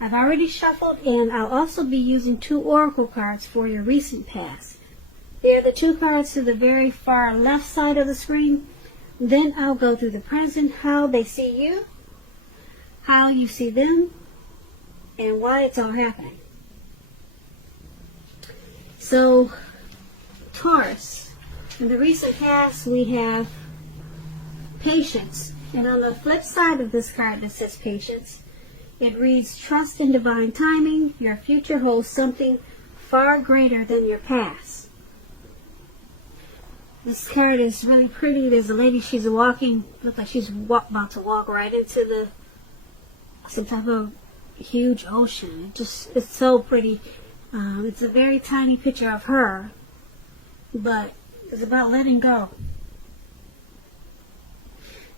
I've already shuffled, and I'll also be using 2 oracle cards for your recent past. They're the 2 cards to the very far left side of the screen. Then I'll go through the present, how they see you, how you see them, and why it's all happening. So, Taurus, in the recent past we have patience. And on the flip side of this card that says patience, it reads, trust in divine timing. Your future holds something far greater than your past. This card is really pretty. There's a lady, she's walking, looks like she's about to walk right into some type of huge ocean. It's so pretty. It's a very tiny picture of her, but it's about letting go.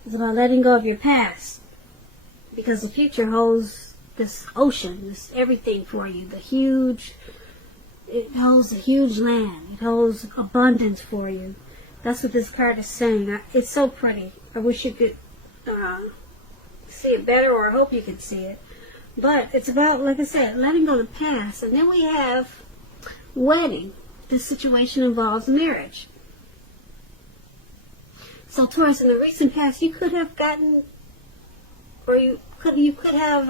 It's about letting go of your past, because the future holds this ocean, this everything for you. It holds a huge land. It holds abundance for you. That's what this card is saying. It's so pretty. I wish you could see it better, or I hope you can see it. But it's about, like I said, letting go of the past. And then we have wedding. This situation involves marriage. So Taurus, in the recent past, you could have gotten, or you could have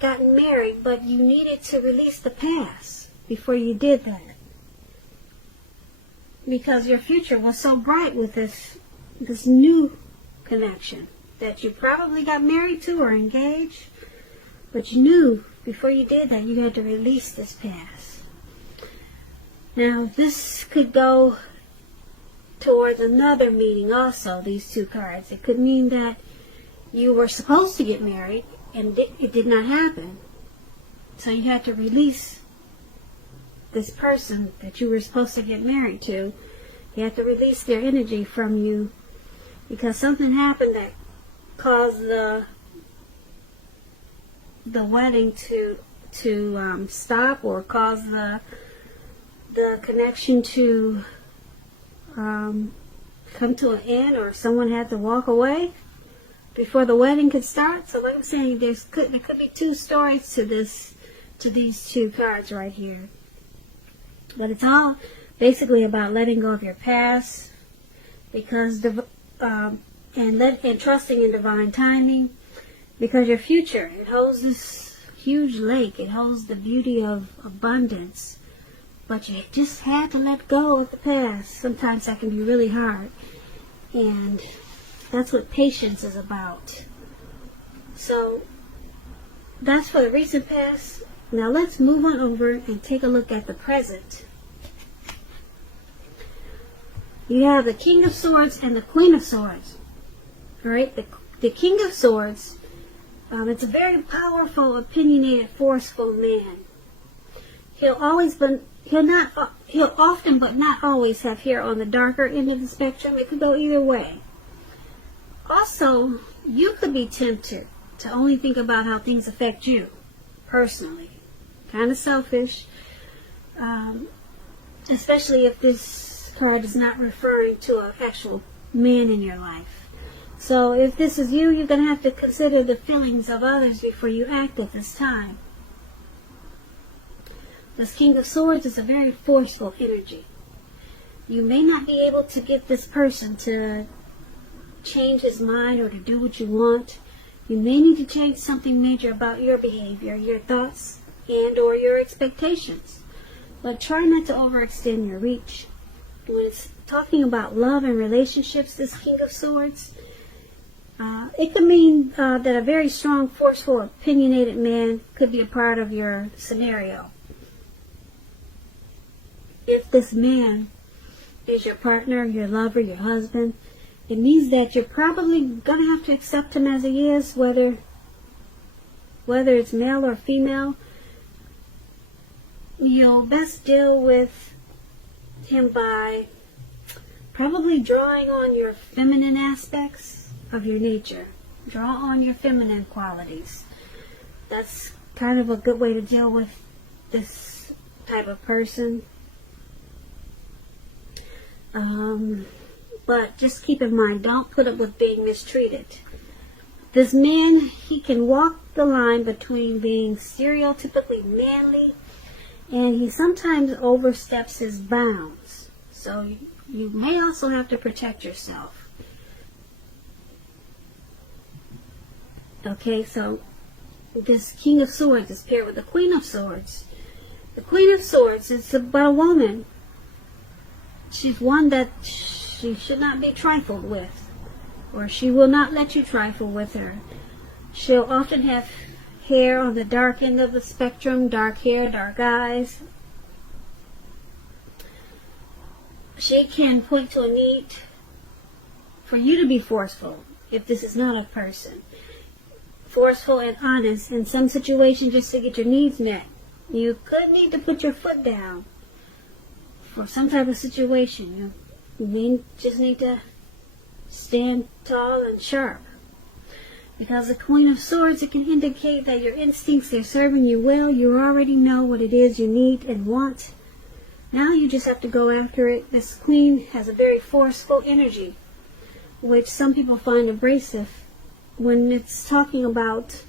gotten married, but you needed to release the past before you did that, because your future was so bright with this new connection that you probably got married to or engaged, but you knew before you did that you had to release this past. Now, this could go towards another meaning also, these 2 cards. It could mean that you were supposed to get married and it did not happen. So you had to release this person that you were supposed to get married to. You had to release their energy from you, because something happened that caused the wedding to stop, or caused the connection to come to an end, or someone had to walk away before the wedding could start. So like I'm saying, there could be 2 stories to these 2 cards right here. But it's all basically about letting go of your past, because and trusting in divine timing, because your future, it holds this huge lake. It holds the beauty of abundance. But you just had to let go of the past. Sometimes that can be really hard. And that's what patience is about. So that's for the recent past. Now let's move on over and take a look at the present. You have the King of Swords and the Queen of Swords. Alright, the King of Swords, it's a very powerful, opinionated, forceful man. He'll often but not always have hair on the darker end of the spectrum. It could go either way. Also, you could be tempted to only think about how things affect you personally. Kind of selfish, especially if this card is not referring to an actual man in your life. So if this is you, you're going to have to consider the feelings of others before you act at this time. This King of Swords is a very forceful energy. You may not be able to get this person to change his mind or to do what you want. You may need to change something major about your behavior, your thoughts, and or your expectations. But try not to overextend your reach. When it's talking about love and relationships, this King of Swords, it could mean that a very strong, forceful, opinionated man could be a part of your scenario. If this man is your partner, your lover, your husband, it means that you're probably going to have to accept him as he is, whether it's male or female. You'll best deal with him by probably drawing on your feminine aspects of your nature. Draw on your feminine qualities. That's kind of a good way to deal with this type of person. But just keep in mind, don't put up with being mistreated. This man, he can walk the line between being stereotypically manly, and he sometimes oversteps his bounds. So you may also have to protect yourself. Okay, so this King of Swords is paired with the Queen of Swords. The Queen of Swords is about a woman. She's one that she should not be trifled with, or she will not let you trifle with her. She'll often have hair on the dark end of the spectrum, dark hair, dark eyes. She can point to a need for you to be forceful, if this is not a person. Forceful and honest in some situation just to get your needs met. You could need to put your foot down for some type of situation. You just need to stand tall and sharp. Because the Queen of Swords, it can indicate that your instincts, they're serving you well. You already know what it is you need and want. Now you just have to go after it. This Queen has a very forceful energy, which some people find abrasive. When it's talking about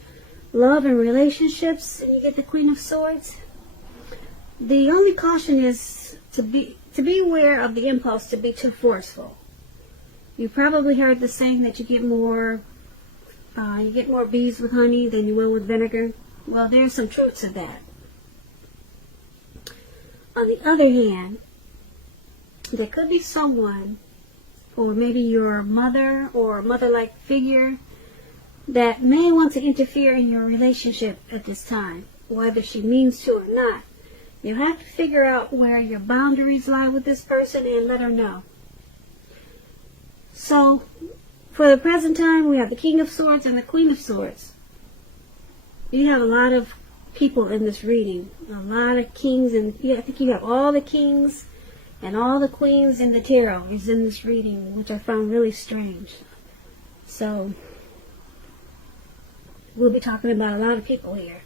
love and relationships, and you get the Queen of Swords, the only caution is to be aware of the impulse to be too forceful. You probably heard the saying that you get more bees with honey than you will with vinegar. Well, there's some truth to that. On the other hand, there could be someone, or maybe your mother or a mother-like figure, that may want to interfere in your relationship at this time, whether she means to or not. You have to figure out where your boundaries lie with this person and let her know. So, for the present time, we have the King of Swords and the Queen of Swords. You have a lot of people in this reading. A lot of kings, and I think you have all the kings and all the queens in the tarot is in this reading, which I found really strange. So, we'll be talking about a lot of people here.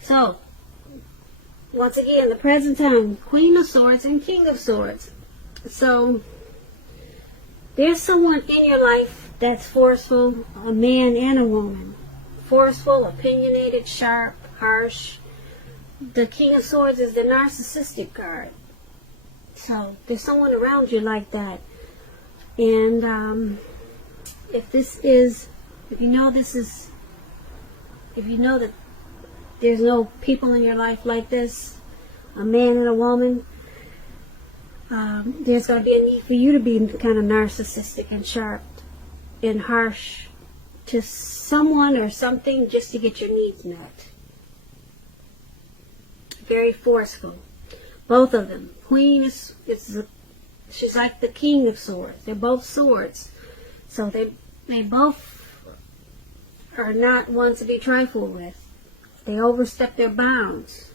So, once again, the present time, Queen of Swords and King of Swords. So, there's someone in your life that's forceful, a man and a woman. Forceful, opinionated, sharp, harsh. The King of Swords is the narcissistic card. So, there's someone around you like that. And if you know that there's no people in your life like this, a man and a woman, there's going to be a need for you to be kind of narcissistic and sharp and harsh to someone or something just to get your needs met. Very forceful. Both of them. Queen she's like the King of Swords. They're both swords. So they both are not ones to be trifled with. They overstep their bounds.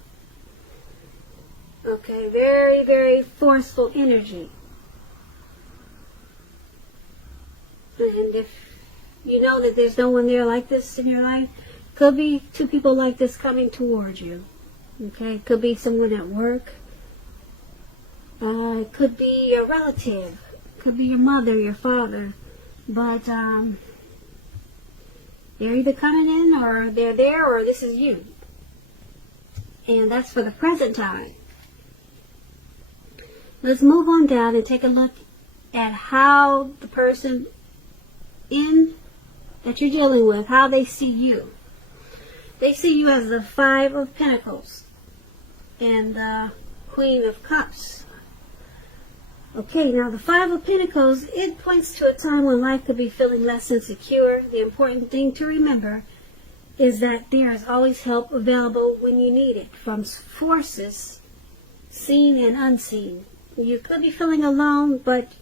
Okay, very, very forceful energy. And if you know that there's no one there like this in your life, could be two people like this coming towards you. Okay, could be someone at work. It could be a relative. Could be your mother, your father. But they're either coming in, or they're there, or this is you. And that's for the present time. Let's move on down and take a look at how the person that you're dealing with, how they see you. They see you as the Five of Pentacles and the Queen of Cups. Okay, now the Five of Pentacles, it points to a time when life could be feeling less insecure. The important thing to remember is that there is always help available when you need it, from forces seen and unseen. You could be feeling alone, but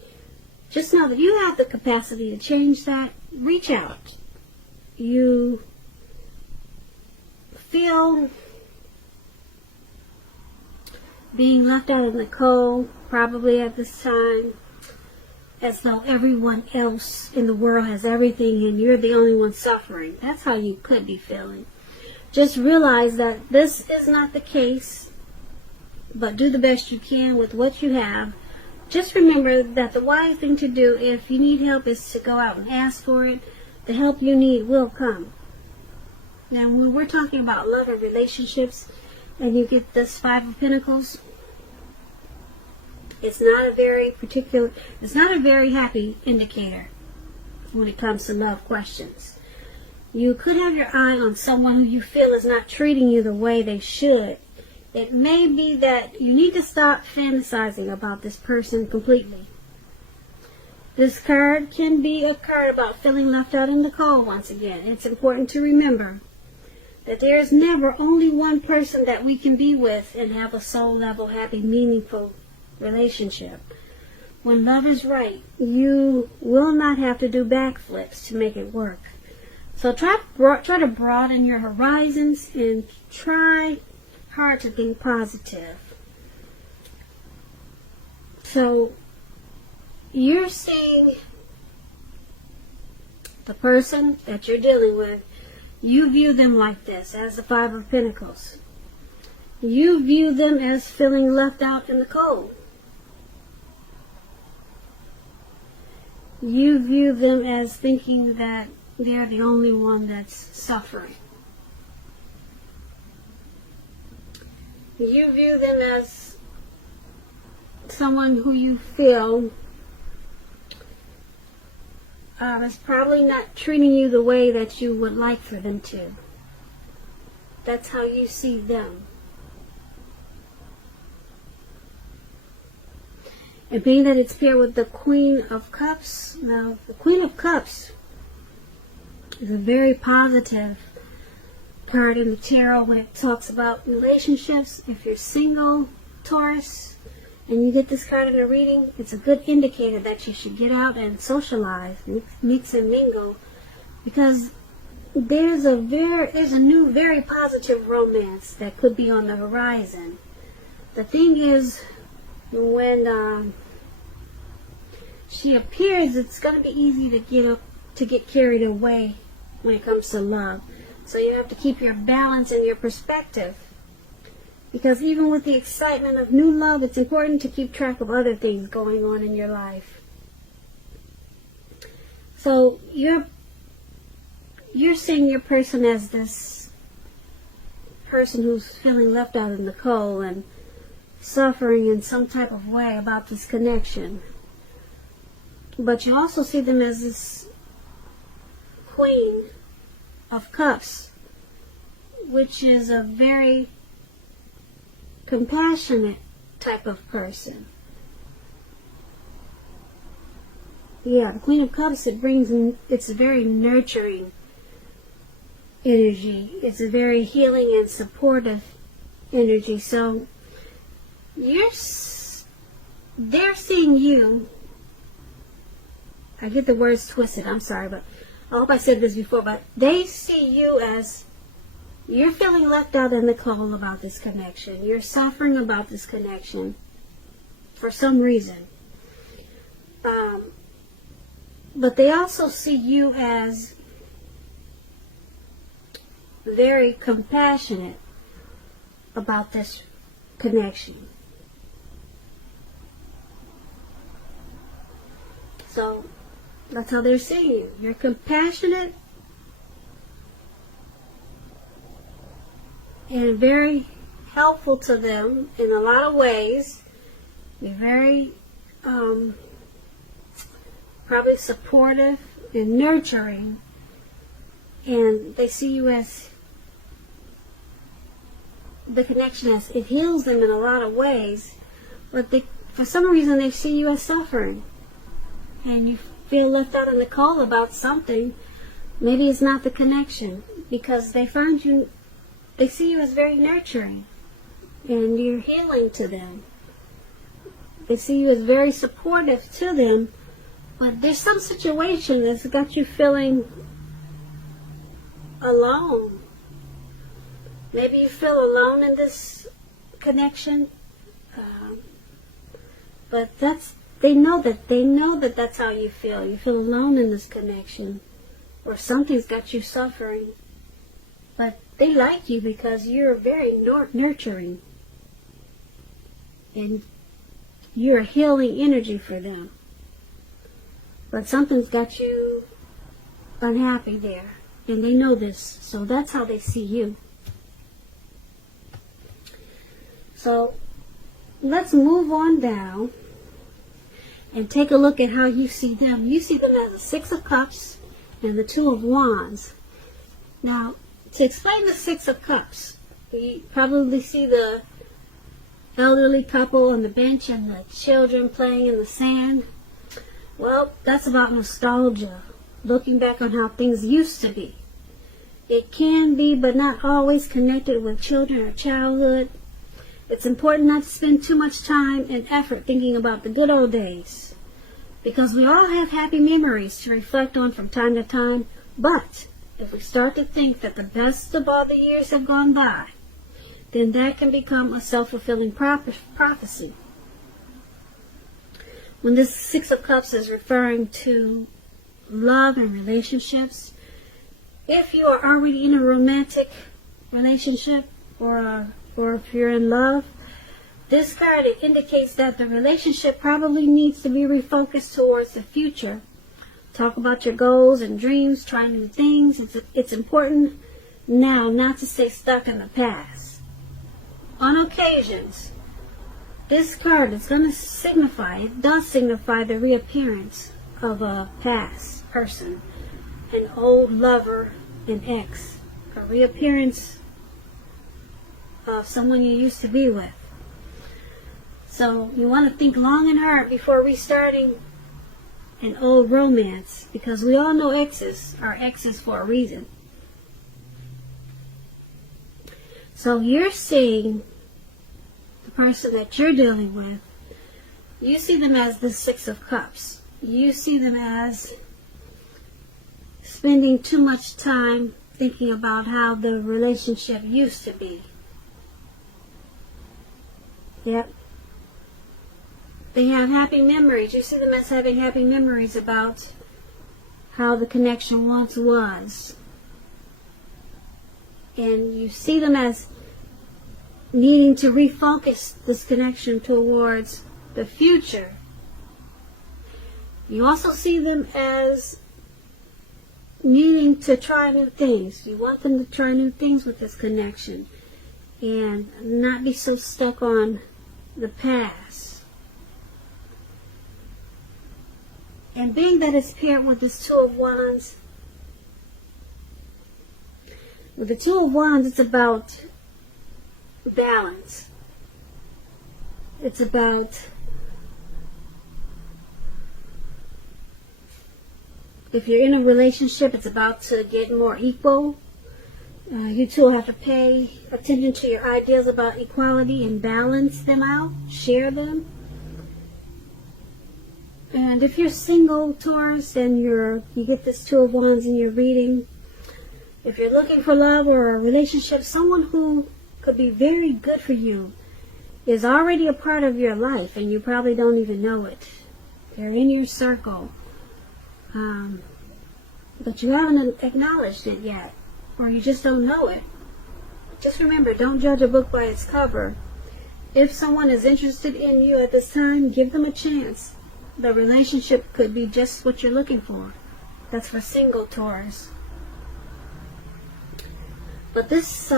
just know that you have the capacity to change that. Reach out. You feel being left out in the cold, probably at this time, as though everyone else in the world has everything and you're the only one suffering. That's how you could be feeling. Just realize that this is not the case, but do the best you can with what you have. Just remember that the wise thing to do if you need help is to go out and ask for it. the help you need will come. Now, when we're talking about love and relationships, and you get this Five of Pentacles, it's not a very happy indicator when it comes to love questions. You could have your eye on someone who you feel is not treating you the way they should. It may be that you need to stop fantasizing about this person completely. This card can be a card about feeling left out in the cold once again. It's important to remember that there is never only one person that we can be with and have a soul level, happy, meaningful relationship. When love is right, you will not have to do backflips to make it work. So try to broaden your horizons and try hard to think positive. So you're seeing the person that you're dealing with, you view them like this, as the Five of Pentacles. You view them as feeling left out in the cold. You view them as thinking that they're the only one that's suffering. You view them as someone who you feel is probably not treating you the way that you would like for them to. That's how you see them. And being that it's paired with the Queen of Cups, now the Queen of Cups is a very positive card in the tarot when it talks about relationships. If you're single, Taurus, and you get this card in a reading, it's a good indicator that you should get out and socialize, mix and mingle, because there's a new, very positive romance that could be on the horizon. The thing is, when she appears, it's going to be easy to get carried away when it comes to love. So you have to keep your balance and your perspective. Because even with the excitement of new love, it's important to keep track of other things going on in your life. So you're seeing your person as this person who's feeling left out in the cold and suffering in some type of way about this connection. But you also see them as this Queen of Cups, which is a very compassionate type of person. Yeah, the Queen of Cups, it's a very nurturing energy. It's a very healing and supportive energy. So they're seeing you. I get the words twisted, I'm sorry, but I hope I said this before, but they see you as you're feeling left out in the cold about this connection. You're suffering about this connection for some reason. But they also see you as very compassionate about this connection. So that's how they're seeing you. You're compassionate and very helpful to them in a lot of ways. You're very probably supportive and nurturing, and they see you as the connection, as it heals them in a lot of ways, but for some reason they see you as suffering, and you feel left out in the cold about something. Maybe it's not the connection, because they see you as very nurturing, and you're healing to them. They see you as very supportive to them, but there's some situation that's got you feeling alone. Maybe you feel alone in this connection, but they know that that's how you feel. You feel alone in this connection, or something's got you suffering. But they like you because you're very nurturing, and you're a healing energy for them. But something's got you unhappy there. And they know this. So that's how they see you. So let's move on down and take a look at how you see them. You see them as the Six of Cups and the Two of Wands. Now, to explain the Six of Cups, you probably see the elderly couple on the bench and the children playing in the sand. Well, that's about nostalgia, looking back on how things used to be. It can be, but not always, connected with children or childhood. It's important not to spend too much time and effort thinking about the good old days, because we all have happy memories to reflect on from time to time. But if we start to think that the best of all the years have gone by, then that can become a self-fulfilling prophecy. When this Six of Cups is referring to love and relationships, if you are already in a romantic relationship or if you're in love, this card indicates that the relationship probably needs to be refocused towards the future. Talk about your goals and dreams, try new things. It's important now not to stay stuck in the past. On occasions, this card is going to signify, it does signify the reappearance of a past person, an old lover, an ex, a reappearance of someone you used to be with. So you want to think long and hard before restarting an old romance, because we all know exes are exes for a reason. So you're seeing the person that you're dealing with, you see them as the Six of Cups. You see them as spending too much time thinking about how the relationship used to be. Yep. They have happy memories. You see them as having happy memories about how the connection once was. And you see them as needing to refocus this connection towards the future. You also see them as needing to try new things. You want them to try new things with this connection and not be so stuck on the past. And being that it's paired with this Two of Wands, with the Two of Wands, it's about balance. It's about, if you're in a relationship, it's about to get more equal. You two will have to pay attention to your ideas about equality and balance them out, share them. And if you're single, Taurus, and you get this Two of Wands in your reading, if you're looking for love or a relationship, someone who could be very good for you is already a part of your life, and you probably don't even know it. They're in your circle, but you haven't acknowledged it yet, or you just don't know it. Just remember, don't judge a book by its cover. If someone is interested in you at this time, give them a chance. The relationship could be just what you're looking for. That's for single Taurus. But this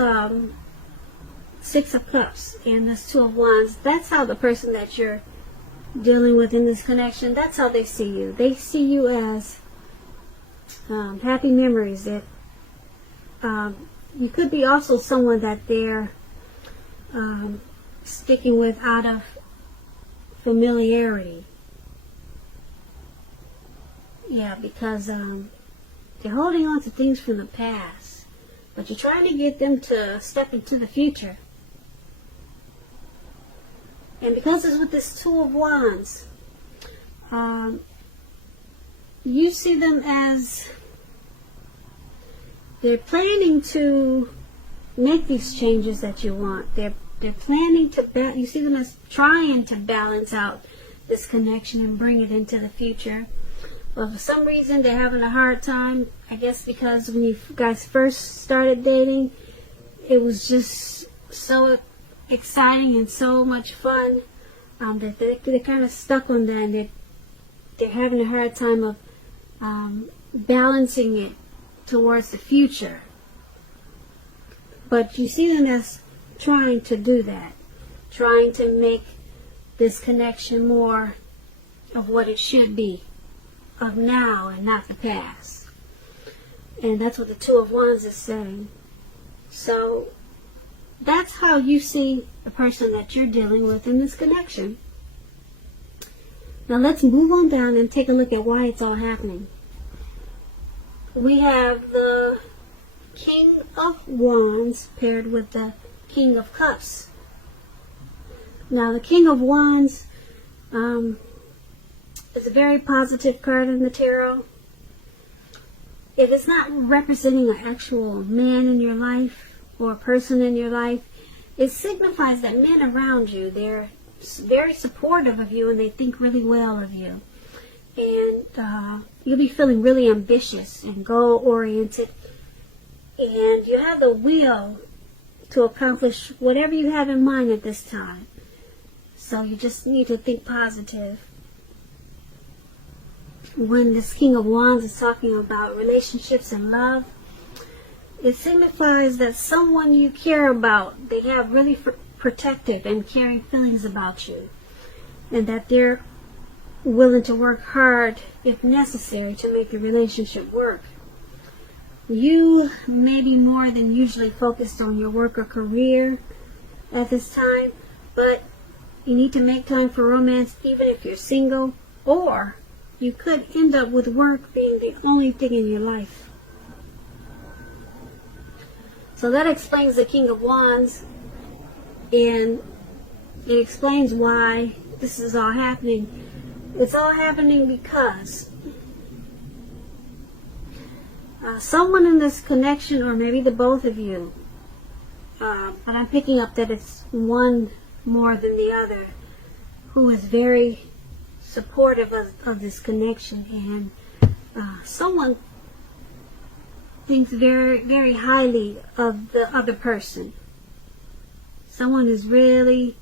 Six of Cups and this Two of Wands, that's how the person that you're dealing with in this connection, that's how they see you. They see you as happy memories. That you could be also someone that they're sticking with out of familiarity. Yeah, because they're holding on to things from the past, but you're trying to get them to step into the future. And because it's with this Two of Wands, you see them as they're planning to make these changes that you want. They're planning to, you see them as trying to balance out this connection and bring it into the future. But for some reason, they're having a hard time. I guess because when you guys first started dating, it was just so exciting and so much fun that they're kind of stuck on that. And they're having a hard time of balancing it towards the future. But you see them as trying to do that, trying to make this connection more of what it should be, of now and not the past. And that's what the Two of Wands is saying. So that's how you see the person that you're dealing with in this connection. Now let's move on down and take a look at why it's all happening. We have the King of Wands paired with the King of Cups. Now the King of Wands is a very positive card in the tarot. If it's not representing an actual man in your life or a person in your life, it signifies that men around you, they're very supportive of you and they think really well of you. And you'll be feeling really ambitious and goal-oriented. And you have the will to accomplish whatever you have in mind at this time. So you just need to think positive. When this King of Wands is talking about relationships and love, it signifies that someone you care about, they have really protective and caring feelings about you, and that they're willing to work hard if necessary to make the relationship work. You may be more than usually focused on your work or career at this time, but you need to make time for romance even if you're single, or you could end up with work being the only thing in your life. So that explains the King of Wands, and it explains why this is all happening. It's all happening because someone in this connection, or maybe the both of you, but I'm picking up that it's one more than the other, who is very supportive of this connection, and someone thinks very, very highly of the other person. Someone is really,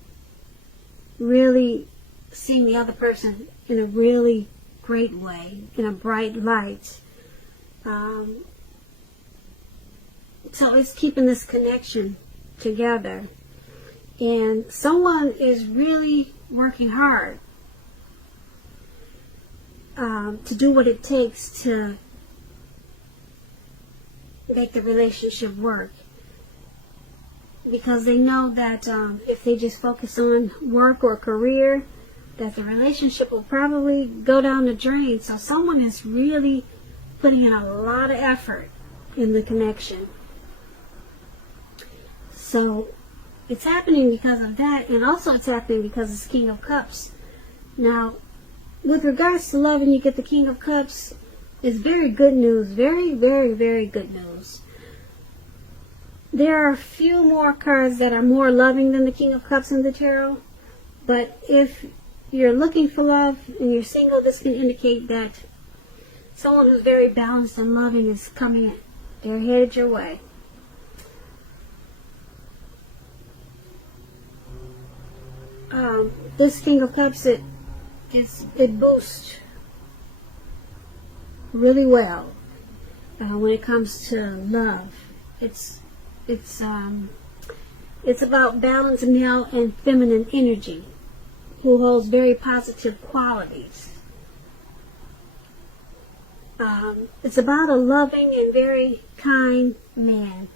really seeing the other person in a really great way, in a bright light. So it's keeping this connection together. And someone is really working hard to do what it takes to make the relationship work. Because they know that if they just focus on work or career, that the relationship will probably go down the drain. So someone is really putting in a lot of effort in the connection. So it's happening because of that, and also it's happening because it's King of Cups. Now, with regards to love, and you get the King of Cups, it's very good news. Very, very, very good news. There are a few more cards that are more loving than the King of Cups in the tarot. But if you're looking for love and you're single, this can indicate that someone who's very balanced and loving is coming. They're headed your way. This King of Cups, it boosts really well when it comes to love. It's about balanced male and feminine energy, who holds very positive qualities. It's about a loving and very kind man.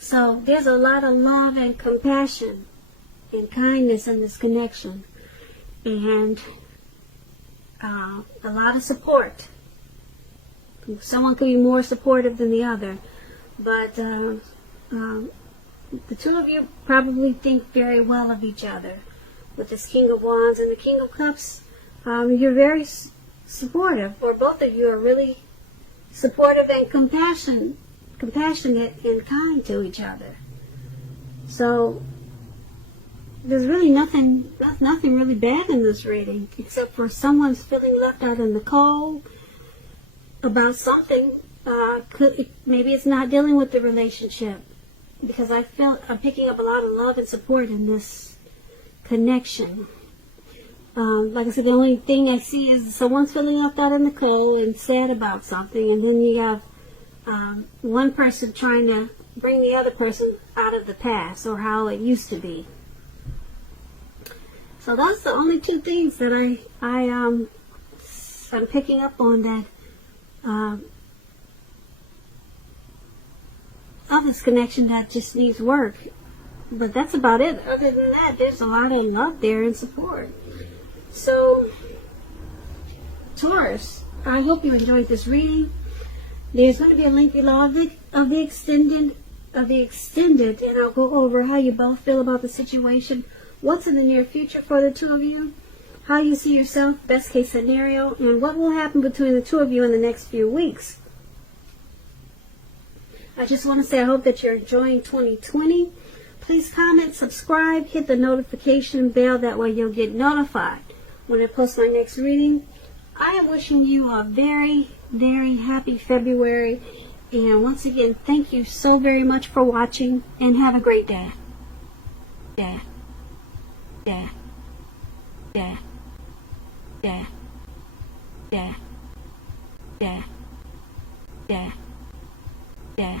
So there's a lot of love and compassion and kindness in this connection, and a lot of support. Someone could be more supportive than the other, but the two of you probably think very well of each other. With this King of Wands and the King of Cups, you're very supportive, or both of you are really supportive and compassionate and kind to each other. So there's really nothing really bad in this reading, except for someone's feeling left out in the cold about something. Maybe it's not dealing with the relationship, because I'm picking up a lot of love and support in this connection. Like I said, the only thing I see is someone's feeling left out in the cold and sad about something, and then you have one person trying to bring the other person out of the past or how it used to be. So that's the only two things that I'm picking up on, that of this connection that just needs work. But that's about it. Other than that, there's a lot of love there and support. So, Taurus, I hope you enjoyed this reading. There's going to be a link below of the extended, and I'll go over how you both feel about the situation, what's in the near future for the two of you, how you see yourself, best case scenario, and what will happen between the two of you in the next few weeks. I just want to say I hope that you're enjoying 2020. Please comment, subscribe, hit the notification bell. That way you'll get notified when I post my next reading. I am wishing you a very, very happy February. And once again, thank you so very much for watching, and have a great day. Yeah. Yeah. Yeah. Yeah. Yeah. Yeah. Yeah. Yeah.